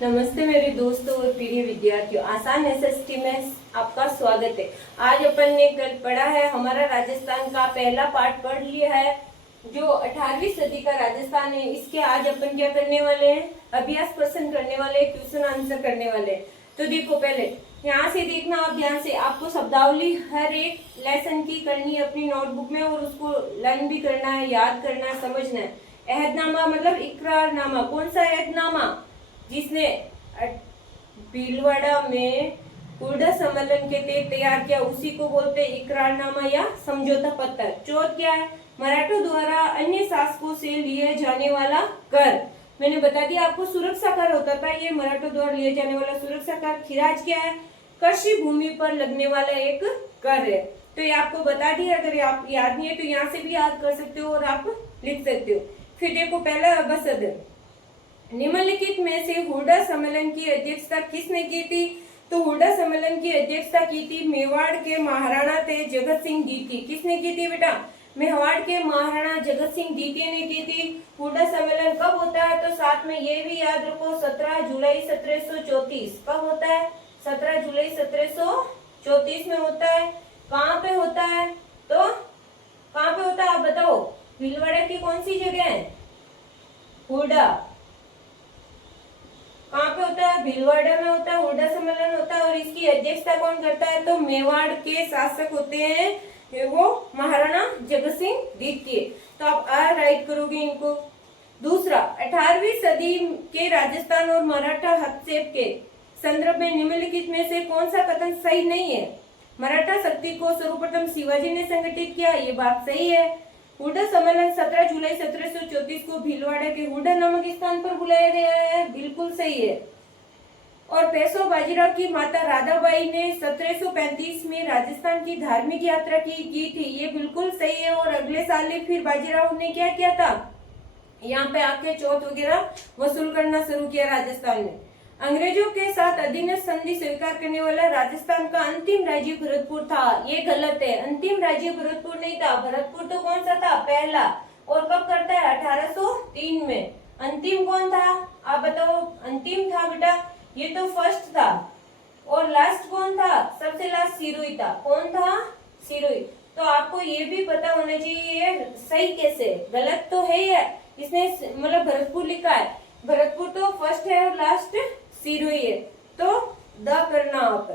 नमस्ते मेरे दोस्तों और प्रिय विद्यार्थियों, आसान एसएसटी में आपका स्वागत है। आज अपन ने कल पढ़ा है, हमारा राजस्थान का पहला पार्ट पढ़ लिया है जो 18वीं सदी का राजस्थान है। इसके आज अपन क्या करने वाले हैं, अभ्यास प्रश्न करने वाले हैं, क्वेश्चन आंसर करने वाले हैं। तो देखो, पहले यहाँ से देखना आप ध्यान से, आपको शब्दावली हर एक लेसन की करनी है अपनी नोटबुक में और उसको लर्न भी करना है, याद करना है, समझना है। अहदनामा मतलब इकरारनामा। कौन सा अहदनामा? जिसने भीलवाड़ा में हुडा सम्मेलन के तहत तैयार किया, उसी को बोलते हैं इकरारनामा या समझौता पत्र। चौथ क्या है? मराठों द्वारा अन्य शासकों से लिए जाने वाला कर। मैंने बता दिया आपको, सुरक्षा कर होता था ये, मराठों द्वारा लिए जाने वाला सुरक्षा कर। खिराज क्या है? कृषि भूमि पर लगने वाला एक कर है। तो ये आपको बता दिया, अगर आप याद नहीं है तो यहाँ से भी याद कर सकते हो और आप लिख सकते हो। फिर देखो, पहला अबसद, निम्नलिखित में से हुडा सम्मेलन की अध्यक्षता किसने की थी? तो हुडा सम्मेलन की अध्यक्षता की थी मेवाड़ के महाराणा थे जगत सिंह द्वितीय। किसने की थी बेटा? मेवाड़ के महाराणा जगत सिंह द्वितीय ने की थी। हुडा सम्मेलन कब होता है? तो साथ में ये भी याद रखो, 17 जुलाई 1734। कब होता है? 17 जुलाई 1734 में होता है। कहाँ पे होता है? तो कहाँ पे होता है आप बताओ? भीलवाड़ा की कौन सी जगह है? हुडा कहाँ पे होता है? भीलवाड़ा में होता है, हुडा सम्मेलन होता है। और इसकी अध्यक्षता कौन करता है? तो मेवाड़ के शासक होते हैं वो महाराणा जगत सिंह द्वितीय। तो आप राइट करोगे इनको। दूसरा, 18वीं सदी के राजस्थान और मराठा हस्तक्षेप के संदर्भ में निम्नलिखित में से कौन सा कथन सही नहीं है? मराठा शक्ति को सर्वप्रथम शिवाजी ने संगठित किया, ये बात सही है। हुडा सम्मेलन 17 जुलाई 1734 को भीलवाड़ा के हुडा नामक स्थान पर बुलाया गया है, बिल्कुल सही है। और पेशवा बाजीराव की माता राधाबाई ने 1735 में राजस्थान की धार्मिक यात्रा की थी, ये बिल्कुल सही है। और अगले साल ही फिर बाजीराव ने क्या किया था? यहाँ पे आके चौथ वगैरह वसूल करना शुरू किया राजस्थान में। अंग्रेजों के साथ अधीनस्थ संधि स्वीकार करने वाला राजस्थान का अंतिम राज्य भरतपुर था, ये गलत है। अंतिम राज्य भरतपुर नहीं था, भरतपुर तो कौन सा था? पहला। और कब करता है? 1803 में। अंतिम कौन था आप बताओ? अंतिम था बेटा, ये तो फर्स्ट था। और लास्ट कौन था? सबसे लास्ट सिरोही था। कौन था? सिरोही। तो आपको ये भी पता होना चाहिए सही कैसे, गलत तो है ये, इसने मतलब भरतपुर लिखा है, भरतपुर तो फर्स्ट है और लास्ट सिरोही है, तो द करना आप।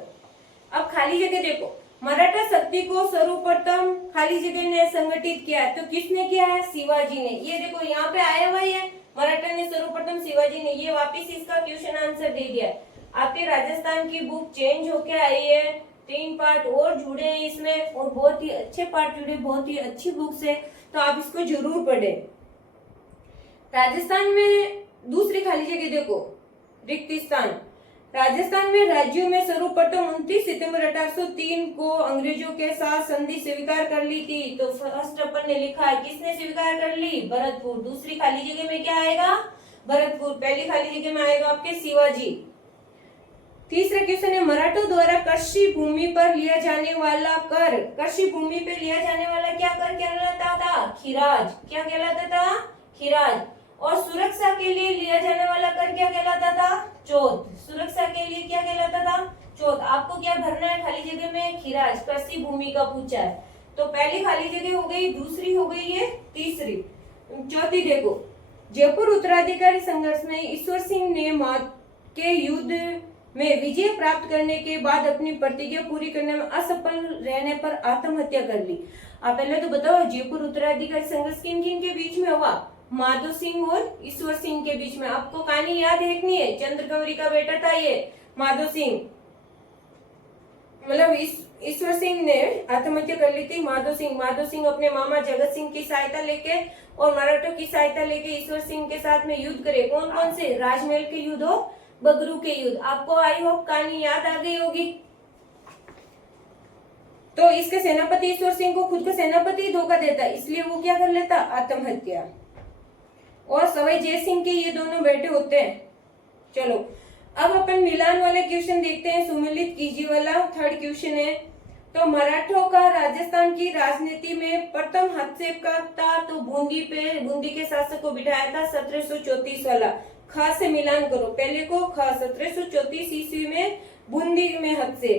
अब खाली जगह देखो, मराठा शक्ति को सर्वप्रथम खाली जगह ने संगठित किया, तो किसने किया है? शिवाजी ने। ये देखो यहाँ पे आया हुआ है, मराठा ने सर्वप्रथम, शिवाजी ने। ये वापिस इसका क्वेश्चन आंसर दे दिया। आपके राजस्थान की बुक चेंज होके आई है, 3 पार्ट और जुड़े हैं इसमें और बहुत ही अच्छे पार्ट जुड़े, बहुत ही अच्छी बुक्स है, तो आप इसको जरूर पढ़े। राजस्थान में दूसरी खाली जगह देखो, रिक्त स्थान। राजस्थान में राज्यों में सर्वप्रथम 29 सितंबर 1803 को अंग्रेजों के साथ संधि स्वीकार कर ली थी, तो फर्स्ट अपन ने लिखा है, किसने स्वीकार कर ली? भरतपुर। दूसरी खाली जगह में क्या आएगा? भरतपुर। पहली खाली जगह में आएगा आपके शिवाजी। तीसरा क्वेश्चन है, मराठों द्वारा कृषि भूमि पर लिया जाने वाला कर। कृषि भूमि पे लिया जाने वाला क्या कर कहलाता था? खिराज। क्या कहलाता था? खिराज। और सुरक्षा के लिए लिया जाने वाला कर क्या कहलाता था? चौथ। सुरक्षा के लिए क्या कहलाता था? चौथ। आपको क्या भरना है खाली जगह में? खिराज। कृषि भूमि का पूछा है, तो पहली खाली जगह हो गई, दूसरी हो गई है, तीसरी। चौथी देखो, जयपुर उत्तराधिकारी संघर्ष में ईश्वर सिंह ने मौत के युद्ध में विजय प्राप्त करने के बाद अपनी प्रतिज्ञा पूरी करने में असफल रहने पर आत्महत्या कर ली। आप पहले तो बताओ, जयपुर उत्तराधिकारी संघर्ष किन किन के बीच में हुआ? माधो सिंह और ईश्वर सिंह के बीच में। आपको कहानी याद है कि नहीं है? चंद्रगौरी का बेटा था ये माधो सिंह, मतलब ईश्वर सिंह ने आत्महत्या कर ली थी। माधो सिंह अपने मामा जगत सिंह की सहायता लेके और मराठों की सहायता लेके ईश्वर सिंह के साथ में युद्ध करे। कौन कौन से? राजमहल के युद्ध और बगरू के युद्ध। आपको आई होप कहानी याद आ गई होगी। तो इसके सेनापति ईश्वर सिंह को खुद का सेनापति धोखा देता, इसलिए वो क्या कर लेता? आत्महत्या। और सवाई जय सिंह के ये दोनों बेटे होते हैं। चलो अब अपन मिलान वाले क्वेश्चन देखते हैं, सुमिलित कीजिए वाला थर्ड क्वेश्चन है। तो मराठों का राजस्थान की राजनीति में प्रथम हस्तक्षेप का था, तो बूंदी के शासक को बिठाया था 1734 वाला। ख से मिलान करो। पहले को ख 1734 ईस्वी में बूंदी में हद से।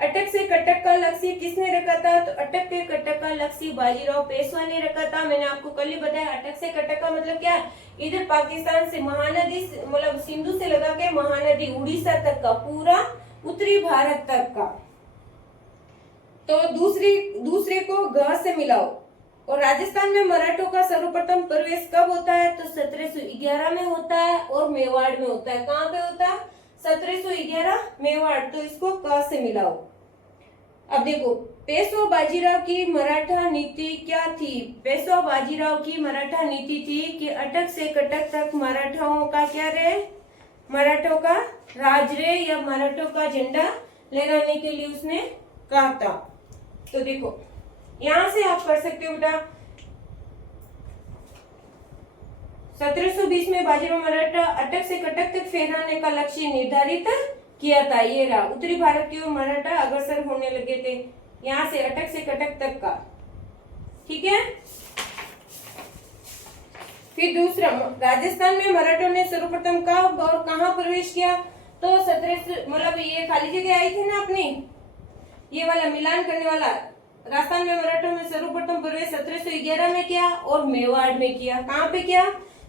अटक से कटक का लक्ष्य किसने रखा था? तो अटक के कटक का लक्ष्य बाजीराव पेशवा ने रखा था। मैंने आपको कल ही बताया अटक से कटक का मतलब क्या, इधर पाकिस्तान से महानदी मतलब सिंधु से लगा के महानदी उड़ीसा तक का, पूरा उत्तरी भारत तक का। तो दूसरे को ग से मिलाओ। और राजस्थान में मराठों का सर्वप्रथम प्रवेश कब होता है? तो 1711 में होता है और मेवाड़ में होता है। कहाँ पे होता है? 1711 मेवाड़। तो इसको क से मिलाओ। अब देखो, पेशवा बाजीराव की मराठा नीति क्या थी? पेशवा बाजीराव की मराठा नीति थी कि अटक से कटक तक मराठाओं का क्या रहे? मराठों का राज रहे या मराठों का झंडा लहराने के लिए उसने कहा था। तो देखो यहां से आप कर सकते हो बेटा, 1720 में बाजीराव मराठा अटक से कटक तक फहराने का लक्ष्य निर्धारित किया था। ये रहा, उत्तरी भारत की ओर मराठा अग्रसर होने लगे थे, यहाँ से अटक से कटक तक का। ठीक है। फिर दूसरा, राजस्थान में मराठों ने सर्वप्रथम कब और कहाँ प्रवेश किया? तो 17 मतलब ये खाली जगह आई थी ना अपनी, ये वाला मिलान करने वाला। राजस्थान में मराठों ने सर्वप्रथम प्रवेश 1711 में किया और मेवाड़ में किया। कहाँ पे किया?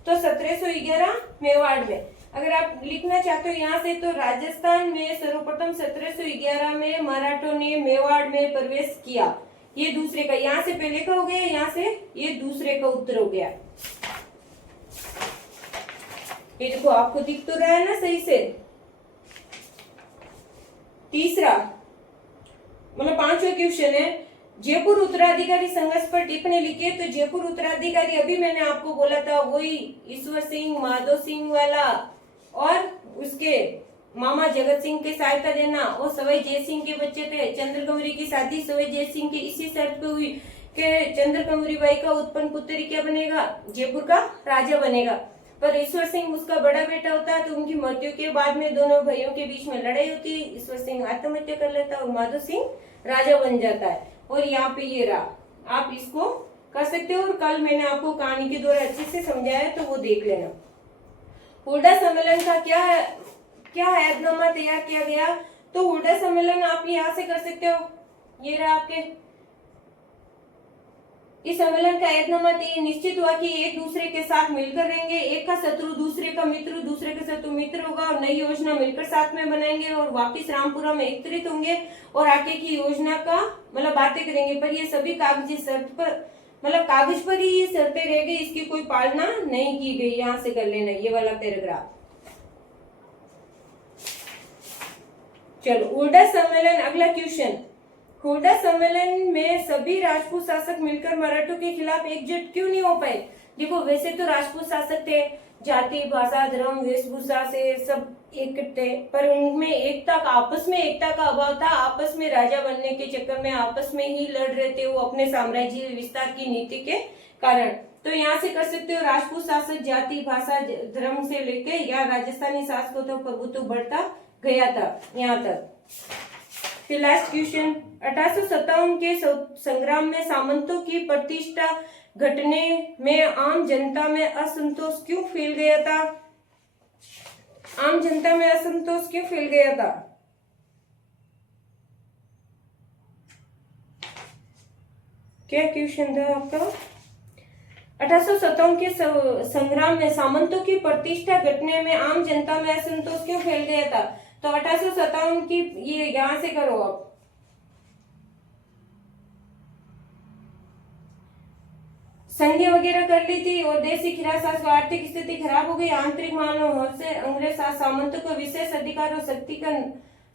तो 1711 मेवाड़ में। अगर आप लिखना चाहते हो यहाँ से, तो राजस्थान में सर्वप्रथम 1711 में मराठों ने मेवाड़ में प्रवेश किया। ये दूसरे का, यहाँ से पहले का हो गया, यहाँ से ये दूसरे का उत्तर हो गया। ये देखो आपको दिख तो रहा है ना सही से। तीसरा मतलब 5वां क्वेश्चन है, जयपुर उत्तराधिकारी संघर्ष पर टिप्पणी लिखिए। तो जयपुर उत्तराधिकारी अभी मैंने आपको बोला था, वही ईश्वर सिंह, माधो सिंह वाला और उसके मामा जगत सिंह के सहायता देना। और सवाई जय सिंह के बच्चे थे। चंद्रकमरी की शादी सवाई जय सिंह की इसी शर्त पे हुई कि चंद्रकमरी बाई का उत्पन्न पुत्र क्या बनेगा? जयपुर का राजा बनेगा। पर ईश्वर सिंह उसका बड़ा बेटा होता है, तो उनकी मृत्यु के बाद में दोनों भाइयों के बीच में लड़ाई होती है। ईश्वर सिंह आत्महत्या कर लेता है और माधो सिंह राजा बन जाता है। और यहाँ पे ये रहा, आप इसको कर सकते हो। और कल मैंने आपको कहानी के द्वारा अच्छे से समझाया, तो वो देख लेना। हुड्डा सम्मेलन का क्या ऐदनामा तैयार किया गया? तो हुड्डा सम्मेलन आप यहाँ से कर सकते हो, ये रहा आपके। इस सम्मेलन का ऐदनामा निश्चित हुआ कि एक दूसरे के साथ मिलकर रहेंगे, एक का शत्रु दूसरे का मित्र, दूसरे का शत्रु मित्र होगा, और नई योजना मिलकर साथ में बनाएंगे और वापिस रामपुरा में एकत्रित होंगे और आगे की योजना का मतलब बातें करेंगे। पर ये सभी कागजी शर्त पर मतलब कागज पर ही ये शर्तें रह गई, इसकी कोई पालना नहीं की गई। यहां से कर लेना ये वाला पैराग्राफ। चलो हुड्डा सम्मेलन, अगला क्वेश्चन। हुड्डा सम्मेलन में सभी राजपूत शासक मिलकर मराठों के खिलाफ एकजुट क्यों नहीं हो पाए? देखो वैसे तो राजपूत शासक थे, जाति भाषा धर्म वेशभूषा से सब एक थे, पर उनमें एकता का, आपस में एकता का अभाव था। आपस में राजा बनने के चक्कर में आपस में ही लड़ रहे थे वो अपने साम्राज्य विस्तार की नीति के कारण। तो यहाँ से कर सकते हो, राजपूत शासक जाति भाषा धर्म से लेके या राजस्थानी शासकों तक प्रभुत्व बढ़ता गया था यहाँ तक। फिर लास्ट क्वेश्चन, 1857 के संग्राम में सामंतों की प्रतिष्ठा घटने में आम जनता में असंतोष क्यों फैल गया था? आम जनता में असंतोष क्यों फैल गया था? क्या क्वेश्चन था आपका? 1857 के संग्राम में सामंतों की प्रतिष्ठा घटने में आम जनता में असंतोष क्यों फैल गया था? तो 1857 की ये यहां से करो आप। संधि वगैरह कर ली थी और देश की खिरासास आर्थिक स्थिति खराब हो गई। आंतरिक मामलों से अंग्रेज सामंतों को विशेष अधिकार और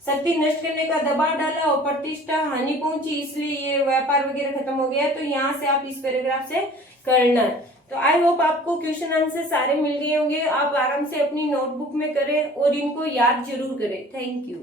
शक्ति नष्ट करने का दबाव डाला और प्रतिष्ठा हानि पहुंची, इसलिए ये व्यापार वगैरह खत्म हो गया। तो यहाँ से आप इस पैराग्राफ से करना है। तो आई होप आपको क्वेश्चन आंसर सारे मिल गए होंगे। आप आराम से अपनी नोटबुक में करें और इनको याद जरूर करें। Thank you.